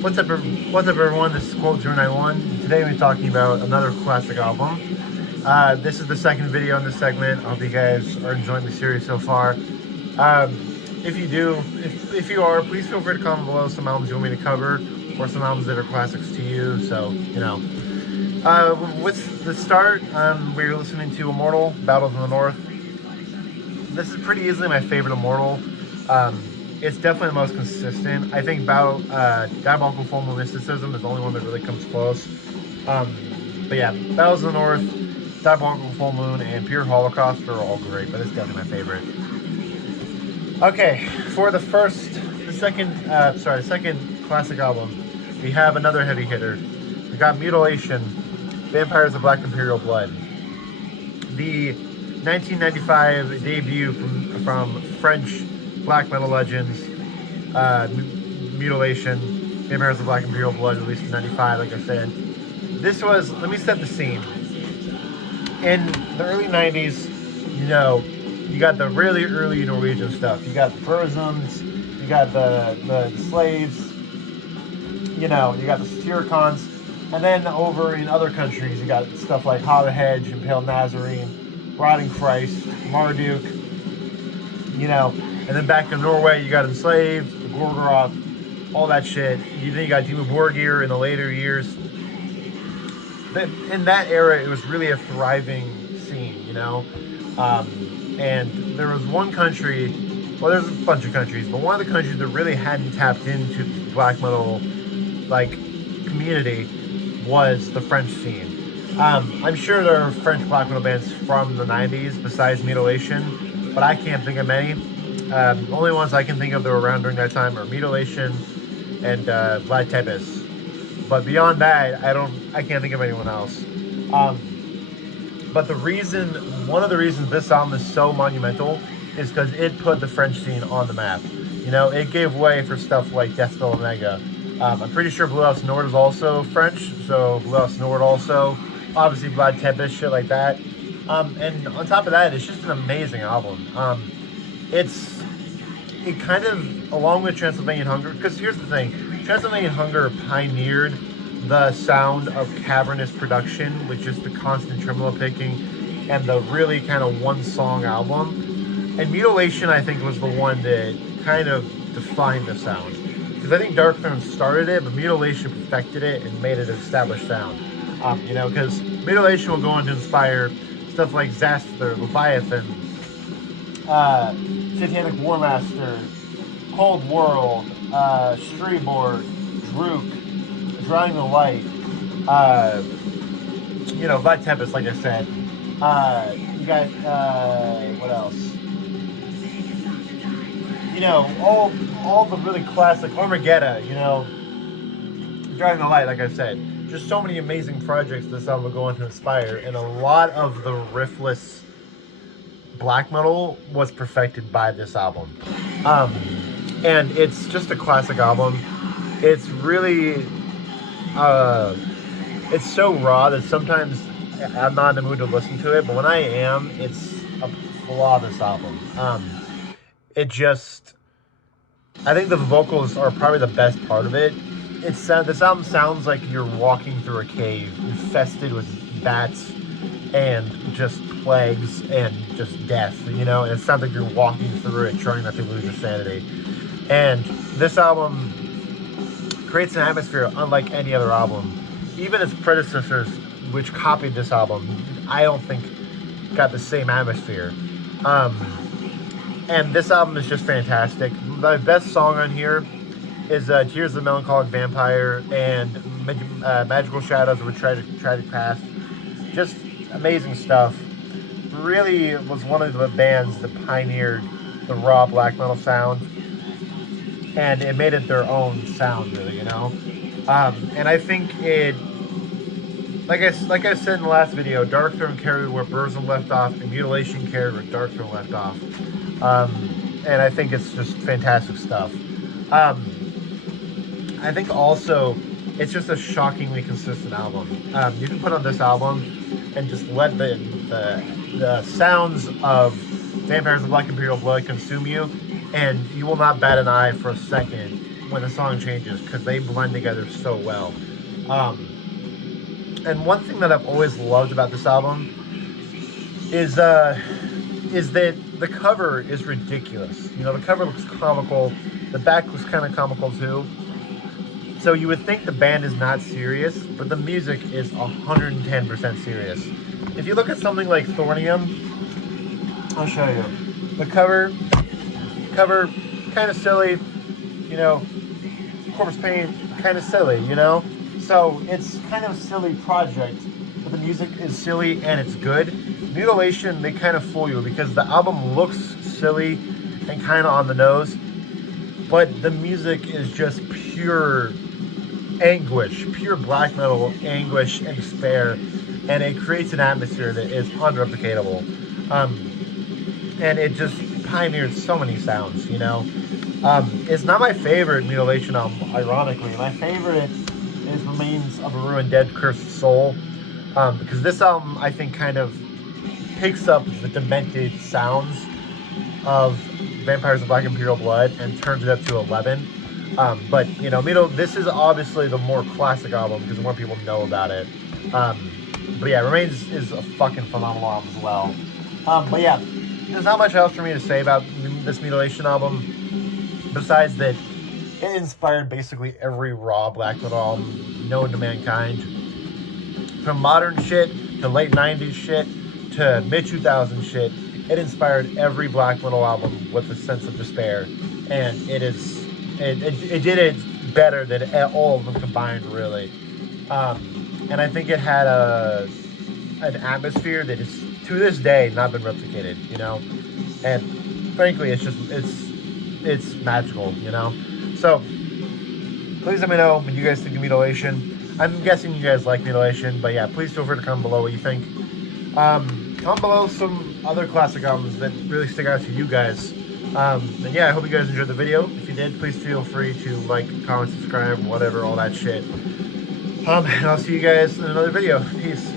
What's up, everyone? This is Quote091. Today we're talking about another classic album. This is the second video in this segment. I hope you guys are enjoying the series so far. If you do, if you are, please feel free to comment below some albums you want me to cover, or some albums that are classics to you. So, you know. With the start, we're listening to Immortal, Battles in the North. This is pretty easily my favorite Immortal. It's definitely the most consistent. I think Diabolical Full Moon Mysticism is the only one that really comes close. But yeah, Battles in the North, Diabolical Full Moon, and Pure Holocaust are all great, but it's definitely my favorite. Okay, for the second classic album, we have another heavy hitter. We got Mutilation, Vampires of Black Imperial Blood. The 1995 debut from French black metal legends, Mutilation, Vampires of Black Imperial Blood, released in 95, like I said. This was, let me set the scene. In the early 90s, you got the really early Norwegian stuff. You got the Burzums, you got the slaves, you got the Satyricons, and then over in other countries, you got stuff like Hotter Hedge, Impale Nazarene, Rotting Christ, Marduk, and then back in Norway, you got Enslaved, the Gorgoroth, all that shit. Then you got Dimmu Borgir in the later years. In that era, it was really a thriving scene, and there was one country, well, there's a bunch of countries, but one of the countries that really hadn't tapped into the black metal, community was the French scene. I'm sure there are French black metal bands from the 90s besides Mutilation, but I can't think of many. The only ones I can think of that were around during that time are Mutilation and blood-mutiilation. But beyond that, I can't think of anyone else. But one of the reasons this album is so monumental is because it put the French scene on the map. It gave way for stuff like Deathspell Omega. I'm pretty sure Blue House Nord is also French, so Blue House Nord also. Obviously blood-mutiilation, shit like that. And on top of that, it's just an amazing album. It kind of, along with Transylvanian Hunger, because here's the thing, Transylvanian Hunger pioneered the sound of cavernous production with just the constant tremolo picking and the really kind of one-song album. And Mutilation, I think, was the one that kind of defined the sound. Because I think Darkthrone started it, but Mutilation perfected it and made it an established sound. Because Mutilation will go on to inspire stuff like Zaster, Leviathan, Satanic Warmaster, Cold World, Streborg, Drook, Drawing the Light, Black Tempest, like I said. You got, what else? All the really classic, Armageddon, Drawing the Light, like I said. Just so many amazing projects this album will go on to inspire, and a lot of the riffless black metal was perfected by this album. And it's just a classic album. It's really, it's so raw that sometimes I'm not in the mood to listen to it, but when I am, it's a flawless album. I think the vocals are probably the best part of it. This album sounds like you're walking through a cave infested with bats and just plagues and just death, and it sounds like you're walking through it trying not to lose your sanity. And this album creates an atmosphere unlike any other album. Even its predecessors, which copied this album, I don't think got the same atmosphere. And this album is just fantastic. The best song on here is Tears of the Melancholic Vampire and Magical Shadows of a Tragic Past. Just amazing stuff. Really was one of the bands that pioneered the raw black metal sound, and it made it their own sound, really, And I think it, like I said in the last video, Darkthrone carried where Burzum left off, and Mutilation carried where Darkthrone left off. And I think it's just fantastic stuff. I think also it's just a shockingly consistent album. You can put on this album and just let the sounds of Vampires of Black Imperial Blood consume you, and you will not bat an eye for a second when the song changes because they blend together so well. And one thing that I've always loved about this album is that the cover is ridiculous. You know, the cover looks comical. The back looks kind of comical too. So you would think the band is not serious, but the music is 110% serious. If you look at something like Thornium, I'll show you. The cover kind of silly, you know. Corpse Paint, kind of silly, you know. So it's kind of a silly project, but the music is silly and it's good. Mutilation, they kind of fool you because the album looks silly and kind of on the nose, but the music is just pure anguish, pure black metal anguish and despair, and it creates an atmosphere that is unreplicatable. And it just pioneered so many sounds, you know. It's not my favorite Mutilation album, ironically. My favorite is Remains of a Ruined Dead Cursed Soul, because this album, I think, kind of picks up the demented sounds of Vampires of Black Imperial Blood and turns it up to 11. But, you know, this is obviously the more classic album because more people know about it. But yeah, Remains is a fucking phenomenal album as well. But yeah, there's not much else for me to say about this Mutilation album, besides that it inspired basically every raw black metal album known to mankind. From modern shit to late 90s shit to mid 2000s shit, it inspired every black metal album with a sense of despair. And it did it better than all of them combined, really. And I think it had an atmosphere that is, to this day, not been replicated, you know? And frankly, it's magical, you know? So, please let me know what you guys think of Mutilation. I'm guessing you guys like Mutilation, but yeah, please feel free to comment below what you think. Comment below some other classic albums that really stick out to you guys. And yeah, I hope you guys enjoyed the video. If you did, please feel free to like, comment, subscribe, whatever, all that shit. And I'll see you guys in another video. Peace.